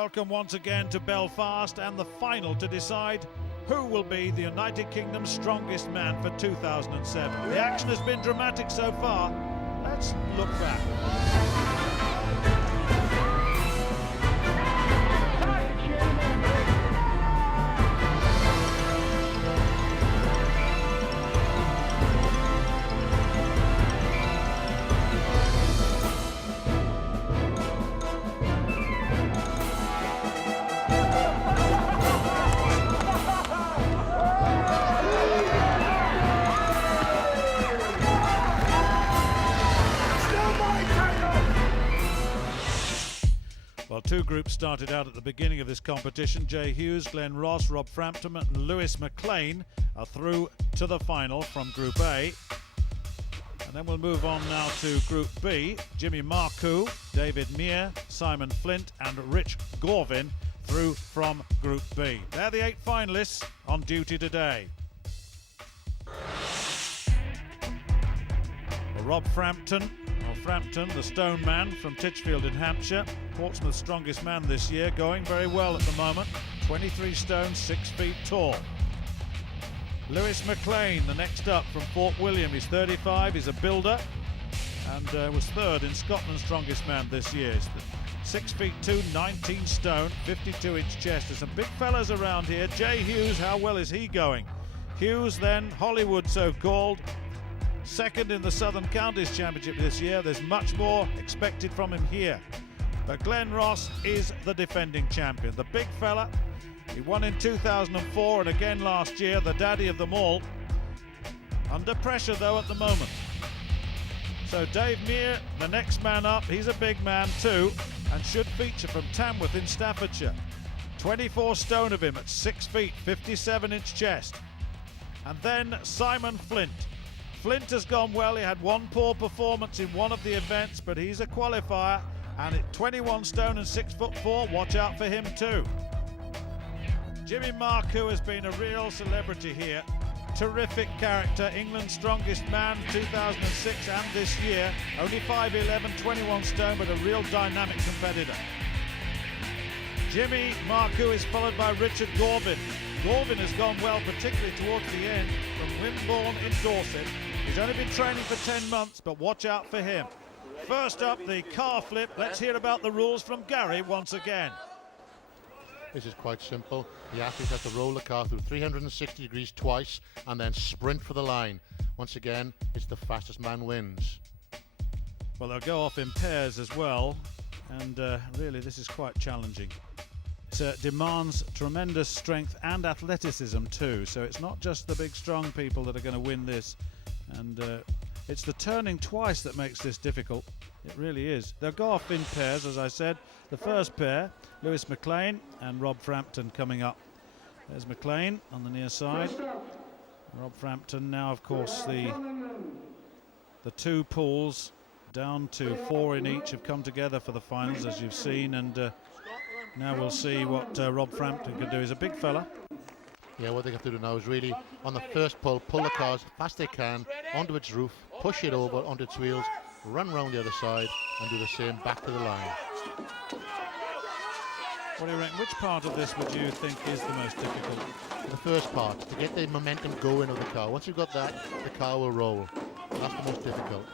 Welcome once again to Belfast and the final to decide who will be the United Kingdom's strongest man for 2007. The action has been dramatic so far. Let's look back. Well, two groups started out at the beginning of this competition. Jay Hughes, Glenn Ross, Rob Frampton and Lewis McLean are through to the final from Group A. And then we'll move on now to Group B. Jimmy Marku, David Meir, Simon Flint and Rich Gorvin through from Group B. They're the 8 finalists on duty today. Well, Rob Frampton, the stone man from Titchfield in Hampshire, Portsmouth's strongest man this year, going very well at the moment. 23 stone, 6 feet tall. Lewis McLean, the next up from Fort William. He's 35, he's a builder, and was third in Scotland's strongest man this year. He's 6 feet 2, 19 stone, 52-inch chest. There's some big fellas around here. Jay Hughes, how well is he going? Hughes then, Hollywood so-called, second in the Southern Counties Championship this year. There's much more expected from him here. But Glenn Ross is the defending champion. The big fella, he won in 2004 and again last year, the daddy of them all. Under pressure though at the moment. So Dave Meir, the next man up, he's a big man too and should feature from Tamworth in Staffordshire. 24 stone of him at 6 feet, 57-inch chest. And then Simon Flint. Flint has gone well. He had one poor performance in one of the events, but he's a qualifier, and at 21 stone and 6'4", watch out for him too. Jimmy Marku has been a real celebrity here. Terrific character, England's strongest man 2006 and this year. Only 5'11", 21 stone, but a real dynamic competitor. Jimmy Marku is followed by Richard Gorvin. Gorvin has gone well, particularly towards the end, from Wimborne in Dorset. He's only been training for 10 months, but watch out for him. First up, the car flip. Let's hear about the rules from Gary once again. This is quite simple. The athlete has to roll the car through 360 degrees twice and then sprint for the line. Once again, it's the fastest man wins. Well, they'll go off in pairs as well, and really this is quite challenging. It demands tremendous strength and athleticism too, so it's not just the big strong people that are going to win this, and it's the turning twice that makes this difficult. It really is. They'll go off in pairs, as I said. The first pair, Lewis McLean and Rob Frampton coming up. There's McLean on the near side. Rob Frampton now, of course, the two pools down to 4 in each have come together for the finals, as you've seen, and now we'll see what Rob Frampton can do. He's a big fella. Yeah, what they have to do now is really, on the first pull the car as fast as they can onto its roof, push it over onto its wheels, run round the other side and do the same back to the line. What do you reckon? Which part of this would you think is the most difficult? The first part, to get the momentum going of the car. Once you've got that, the car will roll. That's the most difficult.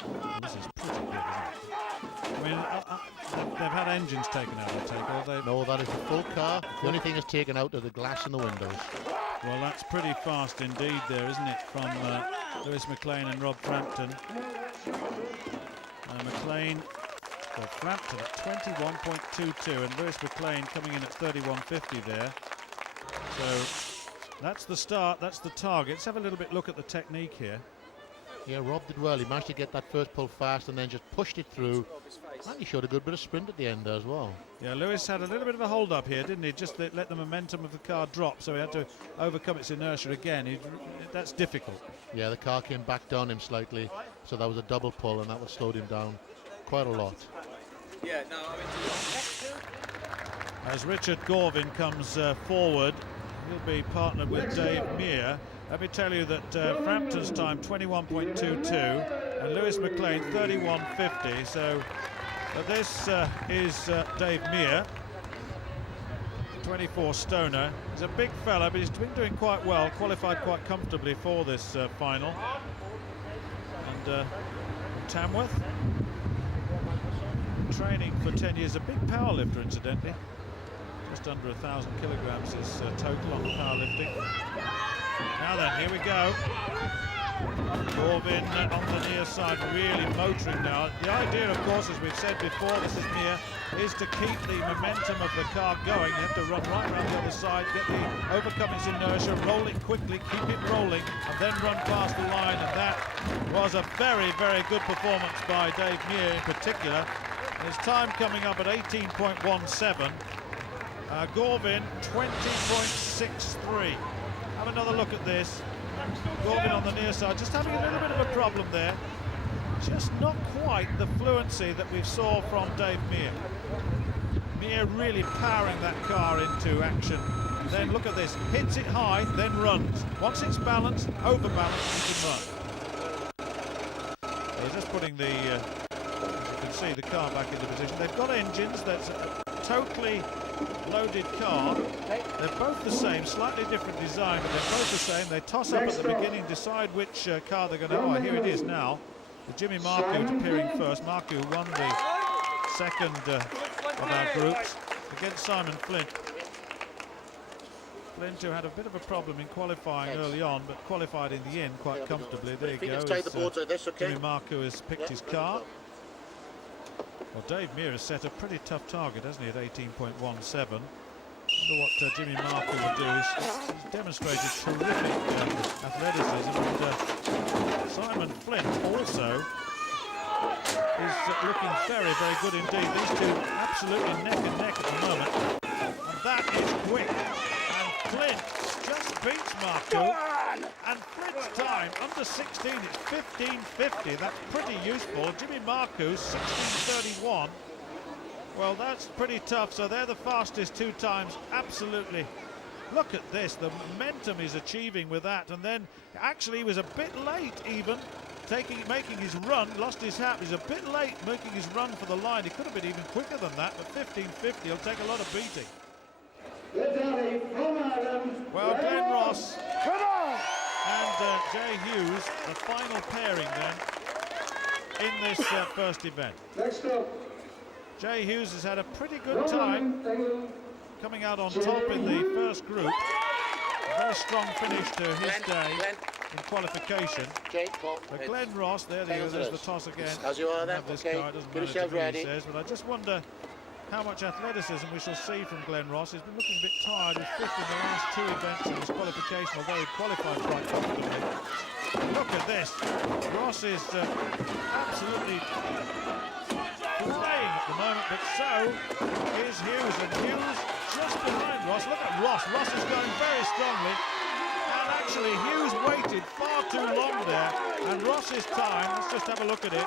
And this is pretty good, isn't it? I mean, they've had engines taken out, I take it, have they? No, that is the full car. The only thing that's taken out are the glass in the windows. Well, that's pretty fast indeed there, isn't it, from Lewis McLean and Rob Frampton. McLean, well, Frampton at 21.22 and Lewis McLean coming in at 31.50 there. So that's the start, that's the target. Let's have a little bit look at the technique here. Yeah, Rob did well. He managed to get that first pull fast and then just pushed it through. And he showed a good bit of sprint at the end there as well. Yeah, Lewis had a little bit of a hold up here, didn't he? Just let the momentum of the car drop, so he had to overcome its inertia again. That's difficult. Yeah, the car came back down him slightly, so that was a double pull, and that would slowed him down quite a lot. Yeah, no, I mean, as Richard Gorvin comes forward, he'll be partnered with Dave Meir. Let me tell you that Frampton's time 21.22 and Lewis McLean 31.50. So this is Dave Meir. 24 stoner. He's a big fella, but he's been doing quite well, qualified quite comfortably for this final. And from Tamworth, training for 10 years, a big powerlifter incidentally. Just under 1,000 kilograms is total on powerlifting. Now then, here we go. Gorvin on the near side, really motoring now. The idea, of course, as we've said before, this is near, is to keep the momentum of the car going. You have to run right around the other side, get the overcome its inertia, roll it quickly, keep it rolling, and then run past the line. And that was a very, very good performance by Dave Muir in particular. And his time coming up at 18.17. Gorvin 20.63. Have another look at this. Gorvin on the near side, just having a little bit of a problem there. Just not quite the fluency that we saw from Dave Muir. Muir really powering that car into action. Then look at this, hits it high, then runs. Once it's balanced, overbalanced, you can run. They're just putting the, as you can see, the car back into position. They've got engines, that's a totally loaded car. They're both the same, slightly different design, but they're both the same. They toss up at the beginning, decide which car they're going to... Oh, here it is now. With Jimmy Marku appearing first. Marku won the second of our groups against Simon Flint. Flint, who had a bit of a problem in qualifying early on, but qualified in the end quite comfortably. There you go. Jimmy Marku has picked his car. Well, Dave Muir has set a pretty tough target, hasn't he, at 18.17. Wonder what Jimmy Marku will do. He's demonstrated terrific athleticism, and Simon Flint also is looking very, very good indeed. These two absolutely neck and neck at the moment, and that is quick. And Flint just beats Marku, and Flint's time under 16, it's 15.50. That's pretty useful. Jimmy Marku 16.31. Well, that's pretty tough. So they're the fastest two times. Absolutely. Look at this, the momentum he's achieving with that. And then actually he was a bit late even making his run, lost his hat. He's a bit late making his run for the line. He could have been even quicker than that, but 15.50, he'll take a lot of beating. Well, Glenn Ross and Jay Hughes, the final pairing then in this first event. Next up. Jay Hughes has had a pretty good time coming out on top in the first group. A very strong finish to his day in qualification. But Glenn Ross, there's the toss again. As you are then, This okay. guy doesn't matter to me, he says, but I just wonder how much athleticism we shall see from Glenn Ross. He's been looking a bit tired. He's fifth in the last two events in his qualification, although he qualified quite comfortably. Look at this. Ross is absolutely playing at the moment, but so is Hughes, and Hughes just behind Ross. Look at Ross. Ross is going very strongly, and actually Hughes waited far too long there, and Ross's time, let's just have a look at it,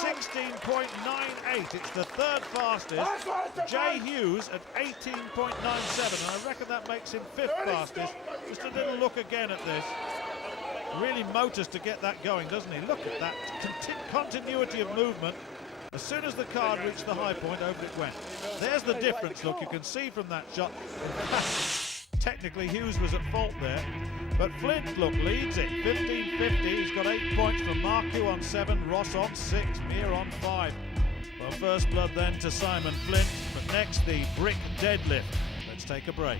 16.98. It's the third fastest. Jay Hughes at 18.97, and I reckon that makes him fifth fastest. Just a little look again at this. Really motors to get that going, doesn't he? Look at that continuity of movement. As soon as the car reached the high point, over it went. There's the difference, look, you can see from that shot. Technically, Hughes was at fault there. But Flint, look, leads it, 15.50. He's got 8 points from Marku on 7, Ross on 6, Muir on 5. Well, first blood then to Simon Flint, but next the brick deadlift. Let's take a break.